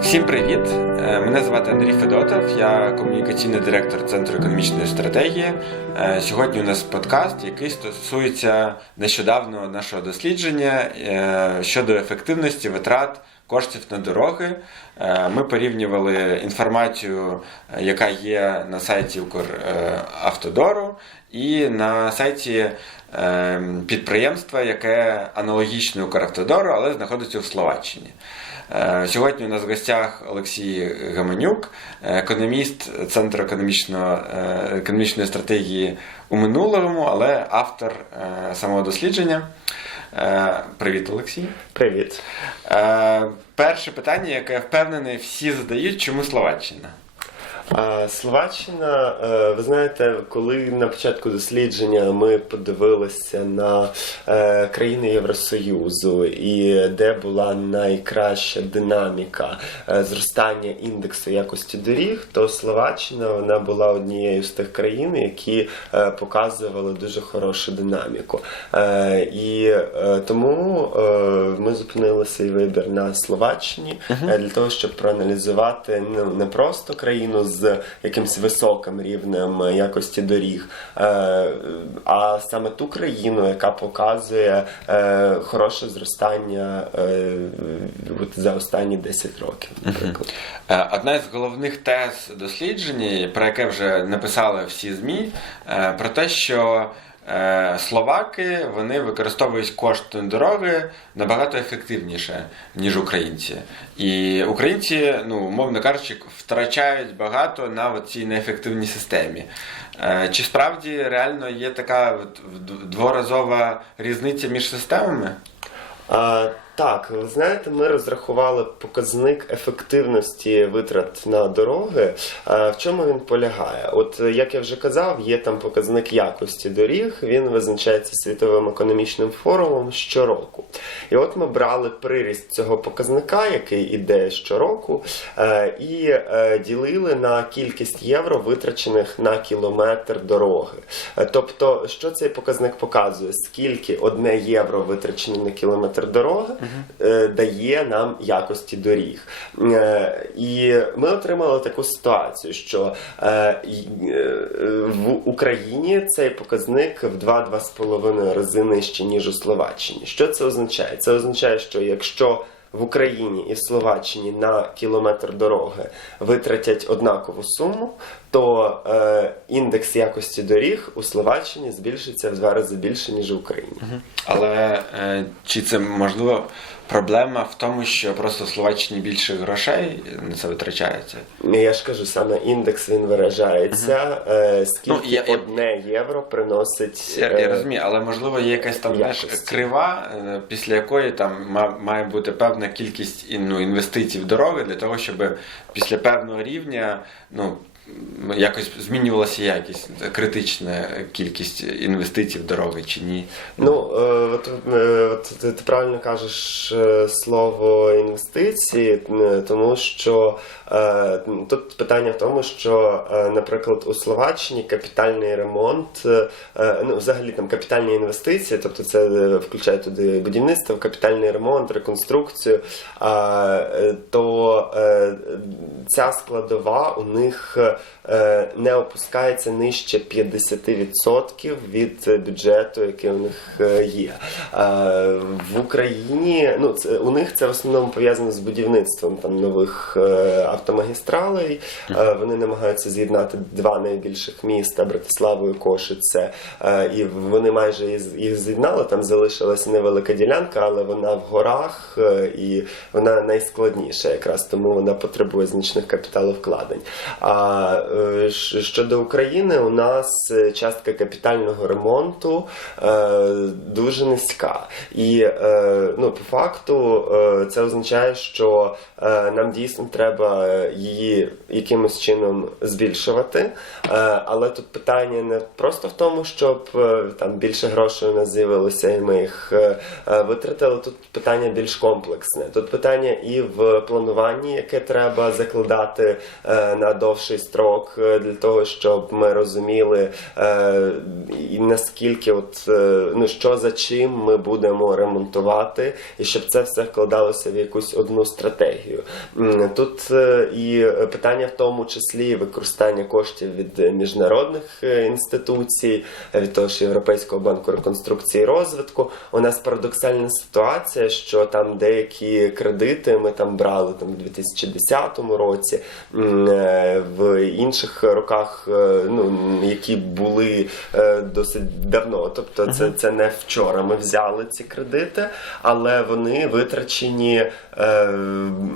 Всім привіт! Е, Мене звати Андрій Федотов, я комунікаційний директор Центру економічної стратегії. Е, Сьогодні у нас подкаст, який стосується нещодавно нашого дослідження е, щодо ефективності витрат коштів на дороги. Ми порівнювали інформацію, яка є на сайті Укравтодору і на сайті підприємства, яке аналогічне Укравтодору, але знаходиться в Словаччині. Е, Сьогодні у нас в гостях Олексій Гаманюк, е, економіст Центру е, економічної стратегії у минулому, але автор самого дослідження. Привіт, Олексій. Привіт. Перше питання, яке впевнений, всі задають, чому Словаччина? Словаччина, е, ви знаєте, коли на початку дослідження ми подивилися на е, країни Євросоюзу і де була найкраща динаміка е, зростання індексу якості доріг, то Словаччина вона була однією з тих країн, які показували дуже хорошу динаміку. І тому ми зупинили свій вибір на Словаччині для того, щоб проаналізувати ну, не просто країну з якимось високим рівнем якості доріг, е, а саме ту країну, яка показує е, хороше зростання е, за останні 10 років, наприклад. Одна з головних тез дослідження, про яке вже написали всі ЗМІ, про те, що словаки вони використовують кошти дороги набагато ефективніше, ніж українці. І українці, ну, умовно кажучи, втрачають багато на цій неефективній системі. Е, Чи справді реально є така дворазова різниця між системами? Так, ви знаєте, ми розрахували показник ефективності витрат на дороги. В чому він полягає? От як я вже казав, є там показник якості доріг. Він визначається світовим економічним форумом щороку. І от ми брали приріст цього показника, який іде щороку, е, і е, ділили на кількість євро, витрачених на кілометр дороги. Е, Тобто, що цей показник показує? Скільки одне євро витрачене на кілометр дороги е, дає нам якості доріг. Е, І ми отримали таку ситуацію, що е, в Україні цей показник в 2-2,5 рази нижче, ніж у Словаччині. Що це означає? Це означає, що якщо в Україні і в Словаччині на кілометр дороги витратять однакову суму, то е, індекс якості доріг у Словаччині збільшиться в два рази більше, ніж в Україні. Але е, чи це можливо проблема в тому, що просто в Словаччині більше грошей на це витрачається? Я ж кажу, саме індекс він виражається, е, скільки Ну, я- я- одне євро приносить. Я, я е, розумію, але можливо є якась там знаєш, якості. крива, е, після якої там ма- має бути певна кількість ін- ну, інвестицій в дороги для того, щоб після певного рівня ну. Якось змінювалася якість, критична кількість інвестицій в дороги чи ні? Ну, е, от, е, от ти, правильно кажеш е, слово інвестиції, тому що тут питання в тому, що, е, наприклад, у Словаччині капітальний ремонт, е, е, ну, взагалі там капітальні інвестиції, тобто це е, включає туди будівництво, капітальний ремонт, реконструкцію, е, то е, ця складова у них е, не опускається нижче 50% від е, бюджету, який у них е, є. Е, В Україні ну це у них це в основному пов'язано з будівництвом там нових е, автомагістралей. Е, Вони намагаються з'єднати два найбільших міста Братиславу і Кошице. Е, І вони майже їх- з'єднали. Там залишилася невелика ділянка, але вона в горах е, і вона найскладніша, якраз тому вона потребує значних капіталовкладень. А щодо України, у нас частка капітального ремонту дуже низька. І ну, по факту це означає, що нам дійсно треба її якимось чином збільшувати. Е, але тут питання не просто в тому, щоб е, там більше грошей у нас з'явилося, і ми їх е, е, витратили. Тут питання більш комплексне. Тут питання і в плануванні, яке треба закладати е, на довший строк. е, для того, щоб ми розуміли е, і наскільки, от е, ну що за чим ми будемо ремонтувати, і щоб це все вкладалося в якусь одну стратегію. Тут е, і питання в тому числі використання коштів від міжнародних е, інституцій, від того ж Європейського банку реконструкції і розвитку. У нас парадоксальна ситуація, що там деякі кредити ми там брали там у 2010 році, е, в інших роках, е, ну які були досить давно. Тобто, це, це не вчора ми взяли ці кредити, але вони витрачені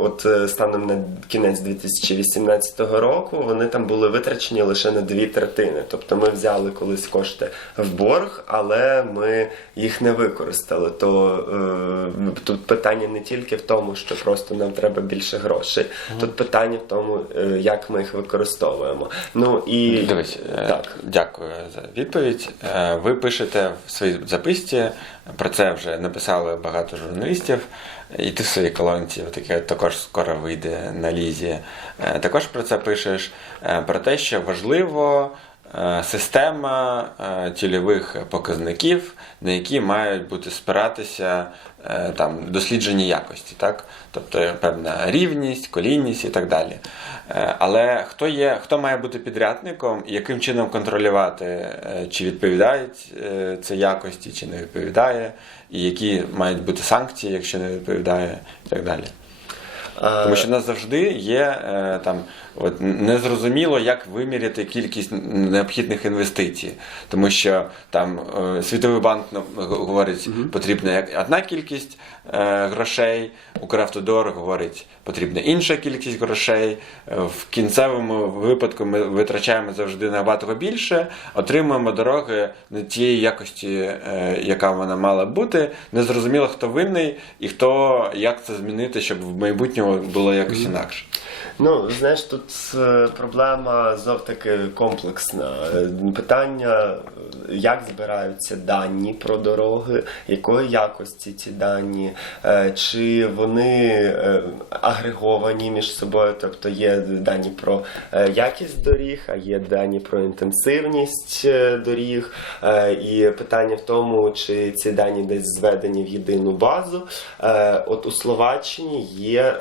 от станом на кінець 2018 року. Вони там були витрачені лише на дві третини. Тобто ми взяли колись кошти в борг, але ми їх не використали. То е, тут питання не тільки в тому, що просто нам треба більше грошей. Тут питання в тому, е, як ми їх використовуємо. Ну і Дивись, е, так. дякую за відповідь. Е, Ви пишете в своїй записці, про це вже написали багато журналістів, і ти в своїй колонці, таке також скоро вийде на лізі. Е, Також про це пишеш, е, про те, що важливо. Е, Система е, цільових показників, на які мають бути спиратися е, там досліджені якості, так? тобто певна рівність, колінність і так далі. Але хто є, хто має бути підрядником і яким чином контролювати, чи відповідають е, це якості, чи не відповідає, і які мають бути санкції, якщо не відповідає, і так далі. Тому що в нас завжди є там от незрозуміло, як виміряти кількість необхідних інвестицій, тому що там е, Світовий банк ну, говорить, потрібна одна кількість е, грошей, Укравтодор говорить, потрібна інша кількість грошей. Е, В кінцевому випадку ми витрачаємо завжди набагато більше, отримуємо дороги не тієї якості, яка вона мала бути. Незрозуміло, хто винний і хто як це змінити, щоб в майбутньому було якось інакше. Ну, знаєш, тут е, проблема знов таки комплексна. Е, Питання, як збираються дані про дороги, якої якості ці дані, е, чи вони агреговані між собою, тобто є дані про якість доріг, а є дані про інтенсивність доріг. І питання в тому, чи ці дані десь зведені в єдину базу. От у Словаччині є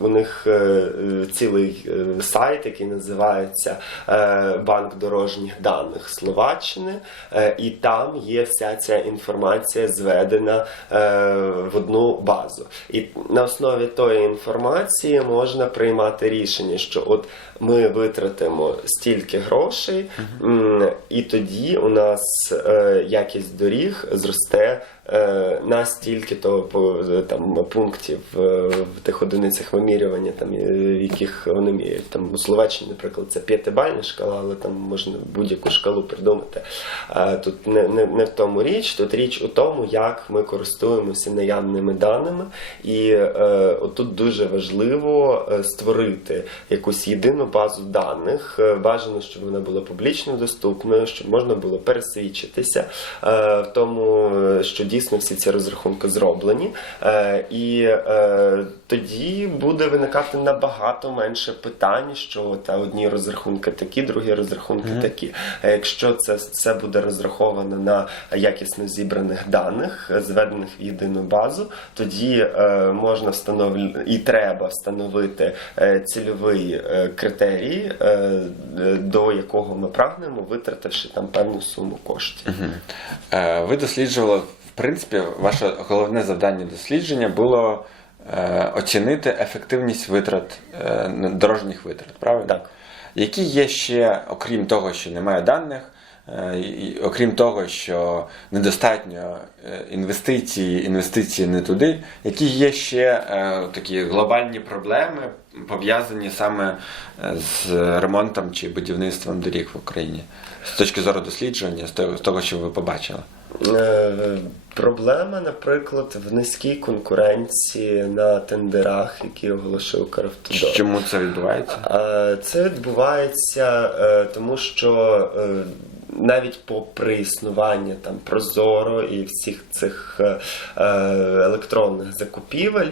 у них цілий е, сайт, який називається е, Банк дорожніх даних Словаччини, е, і там є вся ця інформація зведена е, в одну базу. І на основі тої інформації можна приймати рішення, що от ми витратимо стільки грошей, і тоді у нас е, якість доріг зросте е, на стільки то по- там пунктів е, в тих одиницях вимірювання, там е, яких вони міряють. Там у Словаччині, наприклад, це п'ятибальна шкала, але там можна будь-яку шкалу придумати. Е, Тут не, не, не в тому річ, тут річ у тому, як ми користуємося наявними даними, і е, отут дуже важливо е, створити якусь єдину базу даних. Е, Бажано, щоб вона була публічно доступною, щоб можна було пересвідчитися е, в тому, е, що дійсно всі ці розрахунки зроблені. Е, І е, тоді буде виникати набагато менше питань, що та одні розрахунки такі, другі розрахунки такі. А якщо це все буде розраховано на якісно зібраних даних, е, зведених в єдину базу, тоді е, можна встановлювати і треба встановити е, цільовий е, критерій, е, е, до якого ми прагнемо, витративши там певну суму коштів. Е, Ви досліджували, в принципі, ваше головне завдання дослідження було е, оцінити ефективність витрат е, дорожніх витрат, правильно? Так. Які є ще, окрім того, що немає даних, е, і окрім того, що недостатньо е, інвестицій, інвестиції не туди, які є ще е, такі глобальні проблеми, пов'язані саме е, з ремонтом чи будівництвом доріг в Україні з точки зору дослідження, з того що ви побачили? Проблема, наприклад, в низькій конкуренції на тендерах, які оголошив Крафтодор. Чому це відбувається? Це відбувається е, тому, що е, навіть попри існування там Прозоро і всіх цих е, електронних закупівель,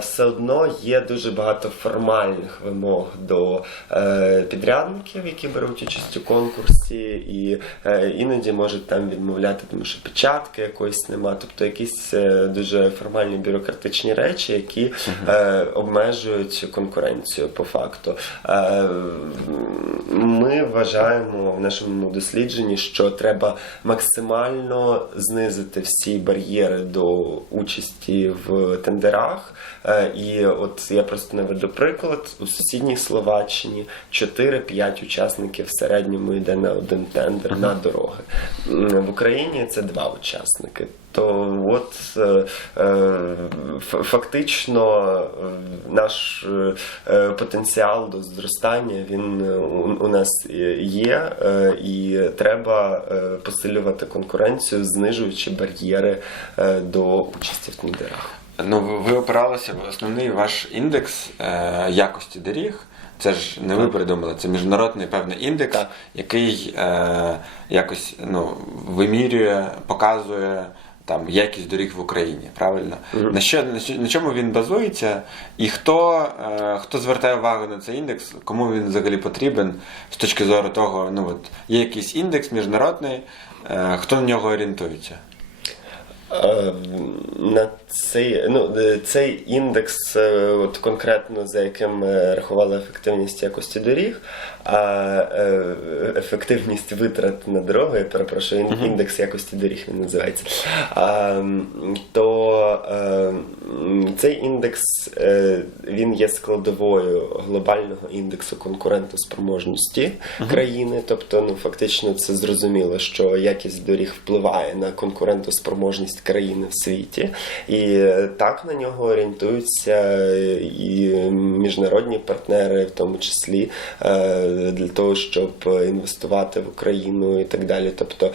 все одно є дуже багато формальних вимог до підрядників, які беруть участь у конкурсі, і е, іноді можуть там відмовляти, тому що печатки якоїсь нема, тобто якісь е, дуже формальні бюрократичні речі, які е, обмежують конкуренцію по факту. Ми вважаємо в нашому дослідженні, що треба максимально знизити всі бар'єри до участі в тендерах. І от я просто наведу приклад у сусідній Словаччині 4-5 учасників в середньому йде на один тендер на дороги. В Україні це два учасники. То от е, е, фактично е, наш потенціал до зростання він у, нас є, і треба посилювати конкуренцію, знижуючи бар'єри до участі в тендерах. Ну, ви- опиралися в основний ваш індекс якості доріг. Це ж не ви придумали, це міжнародний певний індекс, Так. який е, якось ну, вимірює, показує там якість доріг в Україні. Правильно? На, що, на, що, на чому він базується, і хто, е, хто звертає увагу на цей індекс, кому він взагалі потрібен з точки зору того, ну от є якийсь індекс міжнародний, е, хто на нього орієнтується? Е, На цей, ну, е, цей індекс, е, от конкретно за яким рахували ефективність якості доріг, а ефективність витрат на дороги, я перепрошую, індекс якості доріг він називається. А, то е, м, цей індекс е, він є складовою глобального індексу конкурентоспроможності країни. Тобто, ну фактично, це зрозуміло, що якість доріг впливає на конкурентоспроможність країни в світі, і е, так на нього орієнтуються е, і міжнародні партнери, в тому числі для того, щоб інвестувати в Україну і так далі. Тобто,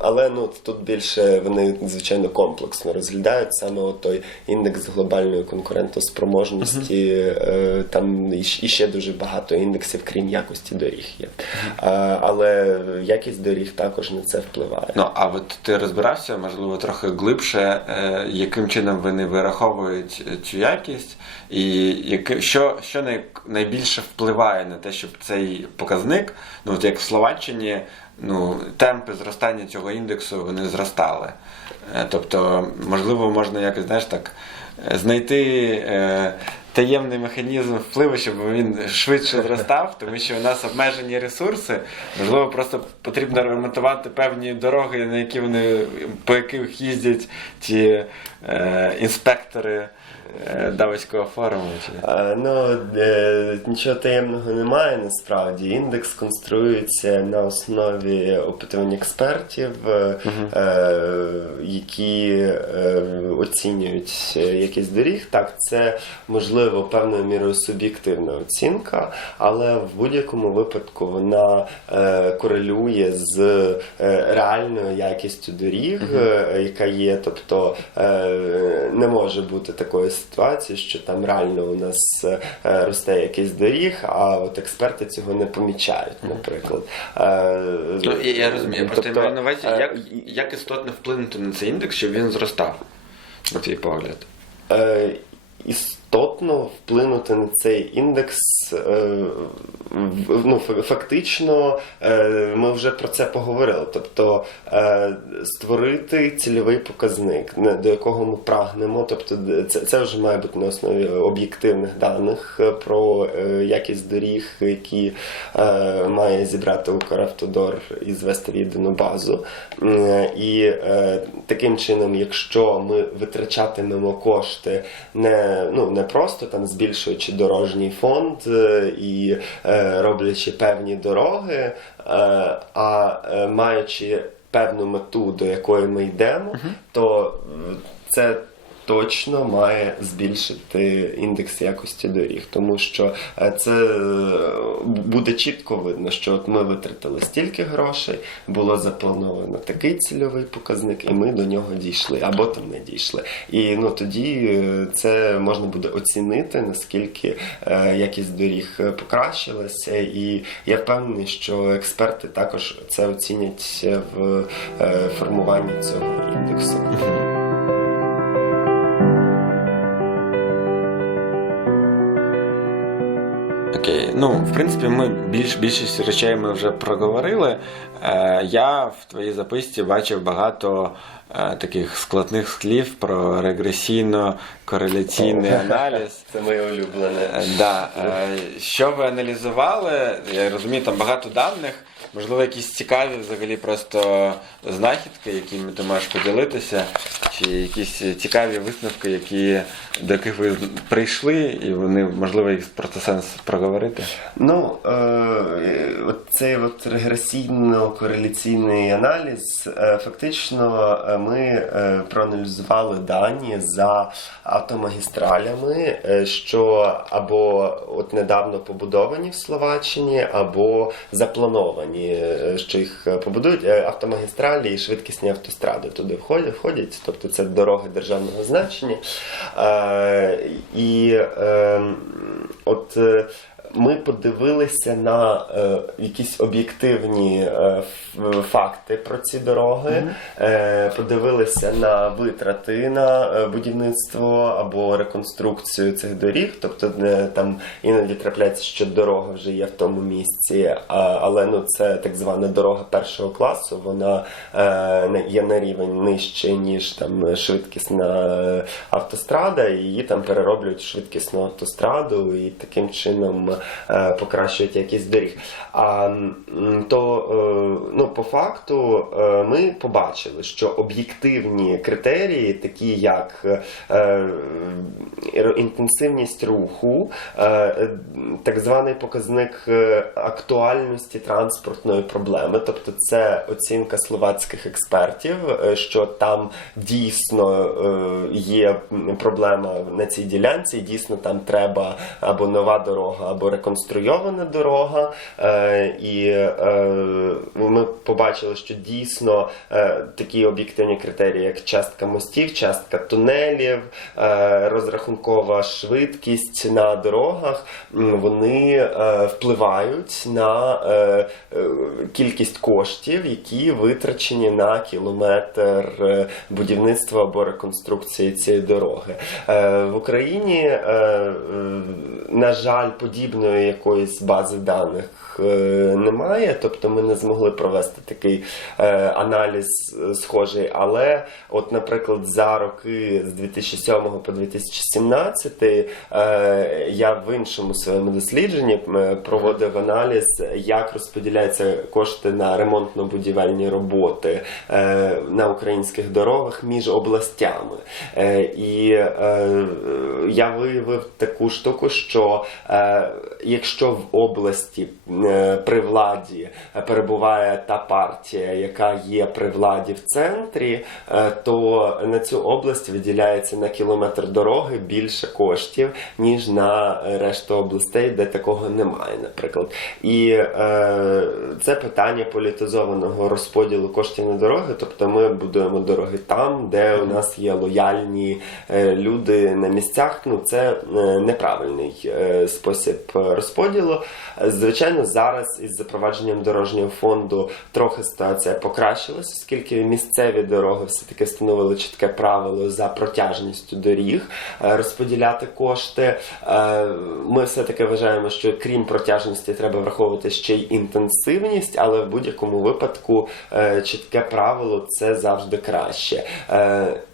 але ну тут більше вони звичайно комплексно розглядають саме той індекс глобальної конкурентоспроможності. е, Там і ще дуже багато індексів, крім якості доріг є. А, Але якість доріг також на це впливає. Ну, а от ти розбирався, можливо, трохи глибше, е, яким чином вони вираховують е, цю якість, і що, що найбільше впливає на те, щоб цей показник, ну от як в Словаччині, ну, темпи зростання цього індексу вони зростали. Е, тобто, можливо, можна якось, знаєш, так, е, знайти. Е, Таємний механізм впливу, щоб він швидше зростав, тому що у нас обмежені ресурси. Можливо, просто потрібно ремонтувати певні дороги, на які вони по яких їздять ті е, інспектори е, Давоського форуму. Чи... А, Ну, е, нічого таємного немає насправді. Індекс конструюється на основі опитувань експертів, е, е, які е, оцінюють е, якісь доріг. Так, це можливо певною мірою суб'єктивна оцінка, але в будь-якому випадку вона е, корелює з е, реальною якістю доріг, е, яка є. Тобто не може бути такої ситуації, що там реально у нас росте якийсь доріг, а от експерти цього не помічають, наприклад. Ну, я, я розумію, просто тобто, я маю на увазі, як, як істотно вплинути на цей індекс, щоб він зростав, на твій погляд. е, істотно вплинути на цей індекс. е, Ну, фактично, е, ми вже про це поговорили. Тобто е, створити цільовий показник, до якого ми прагнемо. Тобто, це, це вже має бути на основі об'єктивних даних про якість доріг, які має зібрати Укравтодор і звести в єдину базу. І таким чином, якщо ми витрачатимемо кошти не, ну, не просто там збільшуючи дорожній фонд е, і е, роблячи певні дороги, е, а маючи певну мету, до якої ми йдемо, то це точно має збільшити індекс якості доріг, тому що е, це е, буде чітко видно, що от ми витратили стільки грошей, було заплановано такий цільовий показник, і ми до нього дійшли або там не дійшли. І ну тоді е, це можна буде оцінити наскільки якість доріг покращилася, і я впевнений, що експерти також це оцінять в формуванні цього індексу. Ну в принципі, ми більш більшість речей ми вже проговорили. Е, я в твоїй записці бачив багато е, таких складних слів про регресійно-кореляційний аналіз. Це моє улюблене. Е, Да. Е, Що ви аналізували? Я розумію, там багато даних. Можливо, якісь цікаві взагалі просто знахідки, якими ти можеш поділитися, чи якісь цікаві висновки, які, до яких ви прийшли, і вони, можливо, їх просто сенс проговорити. Ну, е, цей от регресійно-кореляційний аналіз, е, фактично е, ми е, проаналізували дані за автомагістралями, е, що або от недавно побудовані в Словаччині, або заплановані, е, що їх е, побудують. Е, Автомагістралі і швидкісні автостради туди входять, входять тобто це дороги державного значення. Е, і е, от. Е, ми подивилися на е, якісь об'єктивні е, факти про ці дороги, е, подивилися на витрати на е, будівництво або реконструкцію цих доріг. Тобто е, там іноді трапляється, що дорога вже є в тому місці, а, але ну це так звана дорога першого класу. Вона е, є на рівень нижче, ніж там швидкісна е, автострада, і її там перероблюють в швидкісну автостраду і таким чином е, покращують якість доріг. А то е, ну, по факту е, ми побачили, що об'єктивні критерії, такі як е, е, інтенсивність руху, е, так званий показник е, актуальності транспортної проблеми, тобто це оцінка словацьких експертів, е, що там дійсно е, є проблема на цій ділянці, і дійсно там треба або нова дорога, або реконструйована дорога. Е, І е, ми побачили, що дійсно е, такі об'єктивні критерії, як частка мостів, частка тунелів, розрахункова швидкість на дорогах, вони впливають на кількість коштів, які витрачені на кілометр будівництва або реконструкції цієї дороги. В Україні, на жаль, подібної якоїсь бази даних е, немає, тобто ми не змогли провести такий е, аналіз е, схожий. Але, от, наприклад, за роки з 2007 по 2017 е, я в іншому своєму дослідженні проводив аналіз, як розподіляються кошти на ремонтно-будівельні роботи на українських дорогах між областями. І я виявив таку штуку, що якщо в області е, при владі перебуває та партія, яка є при владі в центрі, е, то на цю область виділяється на кілометр дороги більше коштів, ніж на решту областей, де такого немає, наприклад. І е, це питання політизованого розподілу коштів на дороги. Тобто ми будуємо дороги там, де у нас є лояльні люди на місцях. Ну це неправильний спосіб розподілу. Звичайно, зараз із запровадженням дорожнього фонду трохи ситуація покращилась, оскільки місцеві дороги все-таки встановили чітке правило за протяжністю доріг е, розподіляти кошти. Е, Ми все-таки вважаємо, що крім протяжності треба враховувати ще й інтенсивність, але в будь-якому випадку е, чітке правило це завжди краще.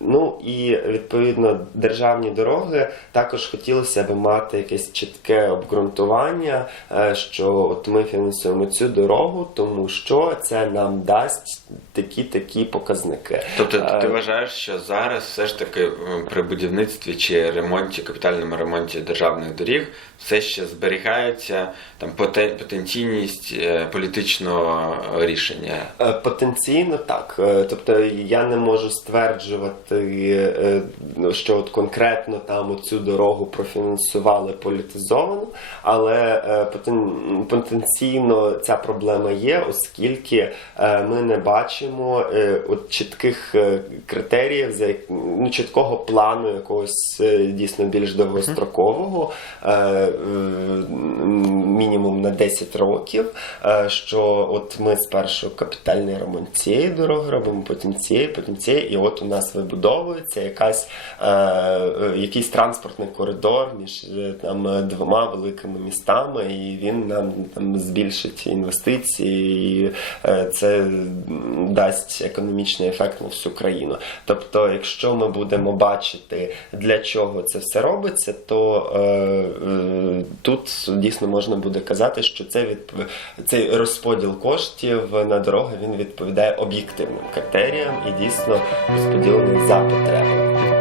Ну і відповідно державні дороги також хотілося б мати якесь чітке обґрунтування обґрунтування, е, що от ми фінансуємо цю дорогу, тому що це нам дасть такі-такі показники. Тобто Е, ти вважаєш, що зараз все ж таки при будівництві чи ремонті, капітальному ремонті державних доріг все ще зберігається там поте- потенційність е, політичного рішення. Е, Потенційно так. Е, Тобто я не можу стверджувати, е, ну, що от конкретно там цю дорогу профінансували політизовано, але е, потенційно ця проблема є, оскільки е, ми не бачимо е, от чітких критеріїв, за ну, чіткого плану якогось дійсно більш довгострокового, мінімум на 10 років. Що от ми спершу капітальний ремонт цієї дороги робимо, потім цієї, потім цієї, і от у нас вибудовується якась якийсь транспортний коридор між там двома великими містами, і він нам там збільшить інвестиції, і е, це дасть економічний ефект на всю країну. Тобто, якщо ми будемо бачити, для чого це все робиться, то е, е, тут дійсно можна буде казати, що це відп... цей розподіл коштів на дороги він відповідає об'єктивним критеріям і дійсно розподілений за потребами.